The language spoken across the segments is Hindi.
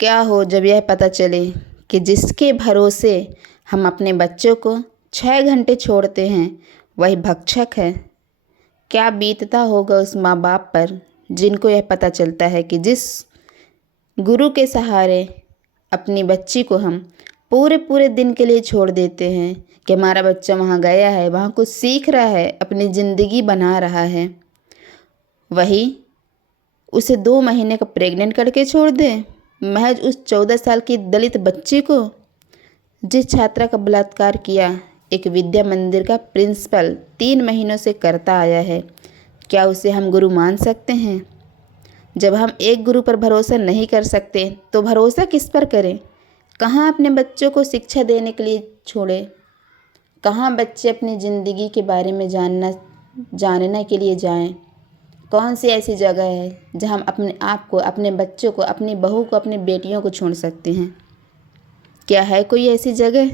क्या हो जब यह पता चले कि जिसके भरोसे हम अपने बच्चों को 6 घंटे छोड़ते हैं वही भक्षक है। क्या बीतता होगा उस माँ बाप पर जिनको यह पता चलता है कि जिस गुरु के सहारे अपनी बच्ची को हम पूरे पूरे दिन के लिए छोड़ देते हैं कि हमारा बच्चा वहाँ गया है, वहाँ कुछ सीख रहा है, अपनी ज़िंदगी बना रहा है, वही उसे 2 महीने का प्रेग्नेंट करके छोड़ दे। महज उस 14 साल की दलित बच्ची को, जिस छात्रा का बलात्कार किया एक विद्या मंदिर का प्रिंसिपल 3 महीनों से करता आया है, क्या उसे हम गुरु मान सकते हैं? जब हम एक गुरु पर भरोसा नहीं कर सकते तो भरोसा किस पर करें? कहाँ अपने बच्चों को शिक्षा देने के लिए छोड़े? कहाँ बच्चे अपनी ज़िंदगी के बारे में जानने के लिए जाएं? कौन सी ऐसी जगह है जहाँ हम अपने आप को, अपने बच्चों को, अपनी बहू को, अपनी बेटियों को छोड़ सकते हैं? क्या है कोई ऐसी जगह?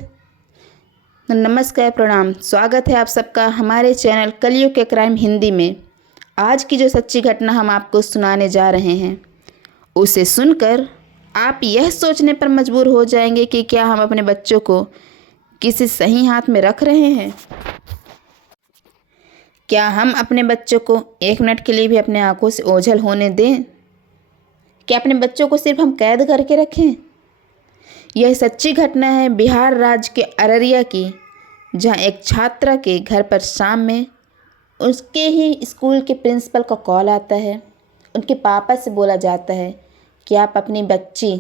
तो नमस्कार, प्रणाम, स्वागत है आप सबका हमारे चैनल कलयुग के क्राइम हिंदी में। आज की जो सच्ची घटना हम आपको सुनाने जा रहे हैं उसे सुनकर आप यह सोचने पर मजबूर हो जाएंगे कि क्या हम अपने बच्चों को किसी सही हाथ में रख रहे हैं? क्या हम अपने बच्चों को 1 मिनट के लिए भी अपने आंखों से ओझल होने दें? क्या अपने बच्चों को सिर्फ हम कैद करके रखें? यह सच्ची घटना है बिहार राज्य के अररिया की, जहां एक छात्रा के घर पर शाम में उसके ही स्कूल के प्रिंसिपल का कॉल आता है। उनके पापा से बोला जाता है कि आप अपनी बच्ची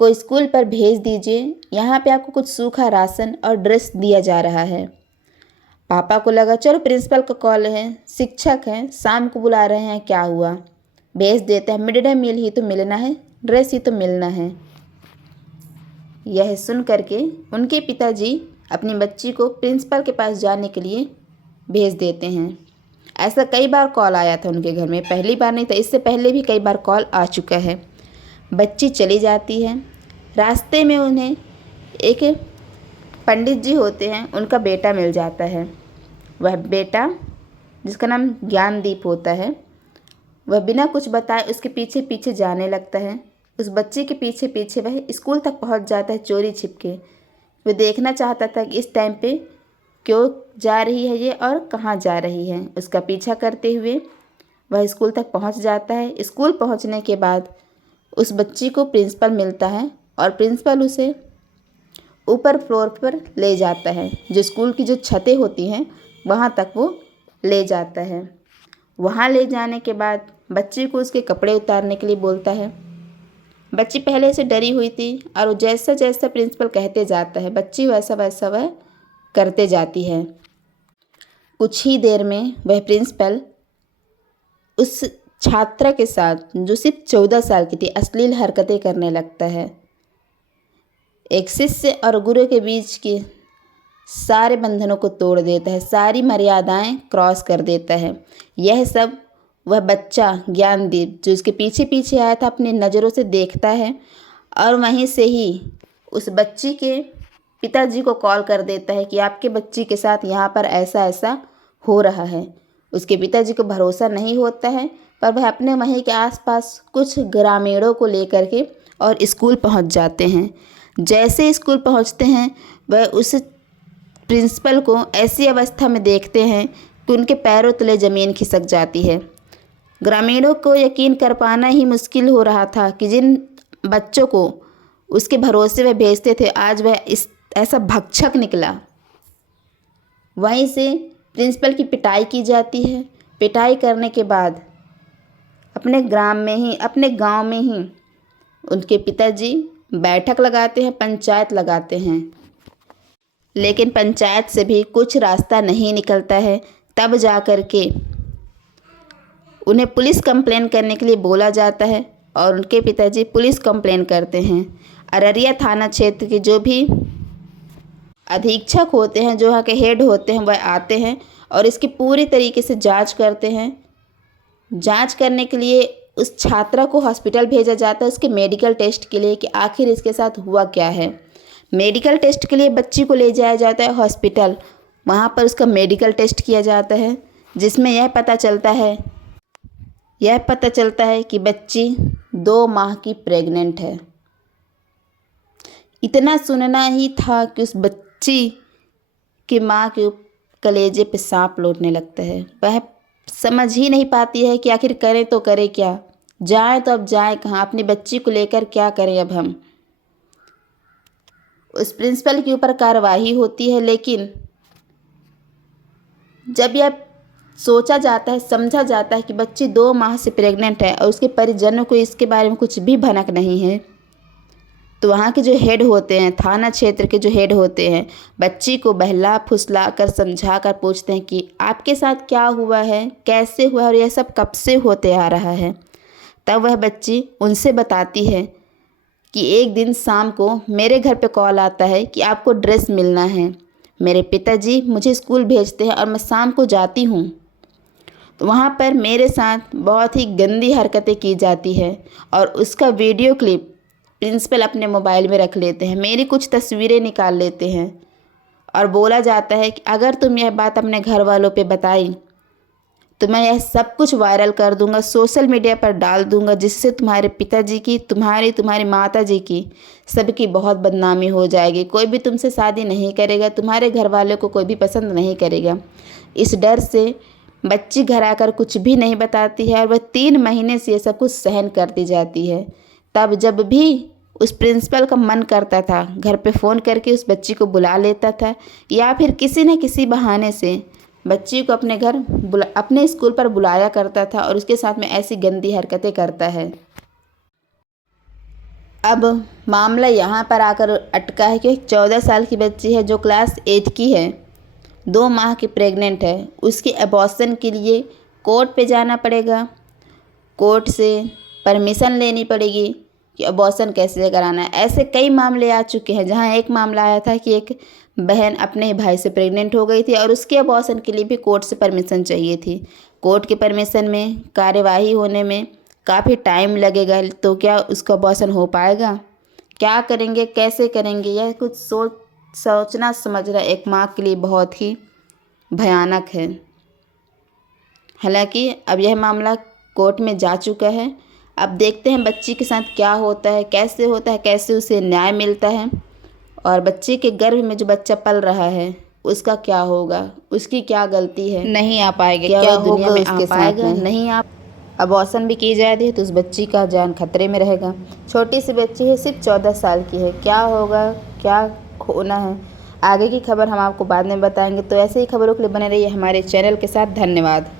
को स्कूल पर भेज दीजिए, यहाँ पे आपको कुछ सूखा राशन और ड्रेस दिया जा रहा है। पापा को लगा चलो प्रिंसिपल का कॉल है, शिक्षक हैं, शाम को बुला रहे हैं, क्या हुआ, भेज देते हैं, मिड डे मील ही तो मिलना है, ड्रेस ही तो मिलना है। यह सुन करके उनके पिताजी अपनी बच्ची को प्रिंसिपल के पास जाने के लिए भेज देते हैं। ऐसा कई बार कॉल आया था उनके घर में, पहली बार नहीं था, इससे पहले भी कई बार कॉल आ चुका है। बच्ची चली जाती है। रास्ते में उन्हें एक पंडित जी होते हैं, उनका बेटा मिल जाता है। वह बेटा, जिसका नाम ज्ञानदीप होता है, वह बिना कुछ बताए उसके पीछे पीछे जाने लगता है। उस बच्ची के पीछे पीछे वह स्कूल तक पहुंच जाता है चोरी छिपके। वह देखना चाहता था कि इस टाइम पे क्यों जा रही है ये और कहाँ जा रही है। उसका पीछा करते हुए वह स्कूल तक पहुंच जाता है। स्कूल पहुंचने के बाद उस बच्ची को प्रिंसिपल मिलता है और प्रिंसिपल उसे ऊपर फ्लोर पर ले जाता है, जो स्कूल की जो छतें होती हैं वहाँ तक वो ले जाता है। वहाँ ले जाने के बाद बच्ची को उसके कपड़े उतारने के लिए बोलता है। बच्ची पहले से डरी हुई थी और जैसा जैसा प्रिंसिपल कहते जाता है बच्ची वैसा वैसा वह करते जाती है। कुछ ही देर में वह प्रिंसिपल उस छात्रा के साथ, जो सिर्फ 14 साल की थी, अश्लील हरकतें करने लगता है। एक शिष्य और गुरु के बीच के सारे बंधनों को तोड़ देता है, सारी मर्यादाएं क्रॉस कर देता है। यह सब वह बच्चा ज्ञानदीप, जो उसके पीछे पीछे आया था, अपनी नज़रों से देखता है और वहीं से ही उस बच्ची के पिताजी को कॉल कर देता है कि आपके बच्ची के साथ यहाँ पर ऐसा ऐसा हो रहा है। उसके पिताजी को भरोसा नहीं होता है, पर वह अपने वहीं के आसपास कुछ ग्रामीणों को लेकर के और स्कूल पहुँच जाते हैं। जैसे स्कूल पहुँचते हैं वह उस प्रिंसिपल को ऐसी अवस्था में देखते हैं कि उनके पैरों तले ज़मीन खिसक जाती है। ग्रामीणों को यकीन कर पाना ही मुश्किल हो रहा था कि जिन बच्चों को उसके भरोसे वह भेजते थे आज वह ऐसा भक्षक निकला। वहीं से प्रिंसिपल की पिटाई की जाती है। पिटाई करने के बाद अपने गांव में ही उनके पिताजी बैठक लगाते हैं, पंचायत लगाते हैं, लेकिन पंचायत से भी कुछ रास्ता नहीं निकलता है। तब जा कर के उन्हें पुलिस कंप्लेन करने के लिए बोला जाता है और उनके पिताजी पुलिस कंप्लेन करते हैं। अररिया थाना क्षेत्र के जो भी अधीक्षक होते हैं, जो वहाँ के हेड होते हैं, वह आते हैं और इसकी पूरी तरीके से जांच करते हैं। जांच करने के लिए उस छात्रा को हॉस्पिटल भेजा जाता है उसके मेडिकल टेस्ट के लिए कि आखिर इसके साथ हुआ क्या है। मेडिकल टेस्ट के लिए बच्ची को ले जाया जाता है हॉस्पिटल। वहाँ पर उसका मेडिकल टेस्ट किया जाता है, जिसमें यह पता चलता है कि बच्ची 2 माह की प्रेग्नेंट है। इतना सुनना ही था कि उस बच्ची की माँ के कलेजे पे सांप लौटने लगता है। वह समझ ही नहीं पाती है कि आखिर करें तो करें क्या, जाएं तो अब जाएं कहाँ, अपनी बच्ची को लेकर क्या करें अब हम। उस प्रिंसिपल के ऊपर कार्रवाई होती है, लेकिन जब यह सोचा जाता है, समझा जाता है कि बच्ची 2 माह से प्रेग्नेंट है और उसके परिजनों को इसके बारे में कुछ भी भनक नहीं है, तो वहाँ के जो हेड होते हैं, थाना क्षेत्र के जो हेड होते हैं, बच्ची को बहला फुसला कर समझा कर पूछते हैं कि आपके साथ क्या हुआ है, कैसे हुआ और यह सब कब से होते आ रहा है। तब वह बच्ची उनसे बताती है कि एक दिन शाम को मेरे घर पे कॉल आता है कि आपको ड्रेस मिलना है। मेरे पिताजी मुझे स्कूल भेजते हैं और मैं शाम को जाती हूँ, तो वहाँ पर मेरे साथ बहुत ही गंदी हरकतें की जाती है और उसका वीडियो क्लिप प्रिंसिपल अपने मोबाइल में रख लेते हैं, मेरी कुछ तस्वीरें निकाल लेते हैं और बोला जाता है कि अगर तुम यह बात अपने घर वालों पे बताई तो मैं यह सब कुछ वायरल कर दूंगा, सोशल मीडिया पर डाल दूंगा, जिससे तुम्हारे पिताजी की, तुम्हारी माताजी की, सबकी बहुत बदनामी हो जाएगी। कोई भी तुमसे शादी नहीं करेगा, तुम्हारे घर वालों को कोई भी पसंद नहीं करेगा। इस डर से बच्ची घर आकर कुछ भी नहीं बताती है और वह 3 महीने से ये सब कुछ सहन करती जाती है। तब जब भी उस प्रिंसिपल का मन करता था, घर पे फ़ोन करके उस बच्ची को बुला लेता था या फिर किसी न किसी बहाने से बच्ची को अपने स्कूल पर बुलाया करता था और उसके साथ में ऐसी गंदी हरकतें करता है। अब मामला यहाँ पर आकर अटका है कि एक 14 साल की बच्ची है जो क्लास 8 की है, 2 माह की प्रेग्नेंट है। उसकी अबॉर्शन के लिए कोर्ट पे जाना पड़ेगा, कोर्ट से परमिशन लेनी पड़ेगी कि अबॉर्शन कैसे कराना है। ऐसे कई मामले आ चुके हैं, जहाँ एक मामला आया था कि एक बहन अपने भाई से प्रेग्नेंट हो गई थी और उसके अबॉर्शन के लिए भी कोर्ट से परमिशन चाहिए थी। कोर्ट के परमिशन में कार्यवाही होने में काफ़ी टाइम लगेगा, तो क्या उसका अबॉर्शन हो पाएगा, क्या करेंगे, कैसे करेंगे, यह कुछ सोचना समझना एक माँ के लिए बहुत ही भयानक है। हालांकि अब यह मामला कोर्ट में जा चुका है। अब देखते हैं बच्ची के साथ क्या होता है, कैसे उसे न्याय मिलता है और बच्चे के गर्भ में जो बच्चा पल रहा है उसका क्या होगा, उसकी क्या गलती है, नहीं आ पाएगा, क्या दुनिया में आ पाएगा, नहीं आ। अबॉर्शन भी की जाती है तो उस बच्ची का जान खतरे में रहेगा। छोटी सी बच्ची है, सिर्फ 14 साल की है, क्या होगा, क्या होना है, आगे की खबर हम आपको बाद में बताएंगे। तो ऐसे ही खबरों के लिए बने रहिए हमारे चैनल के साथ। धन्यवाद।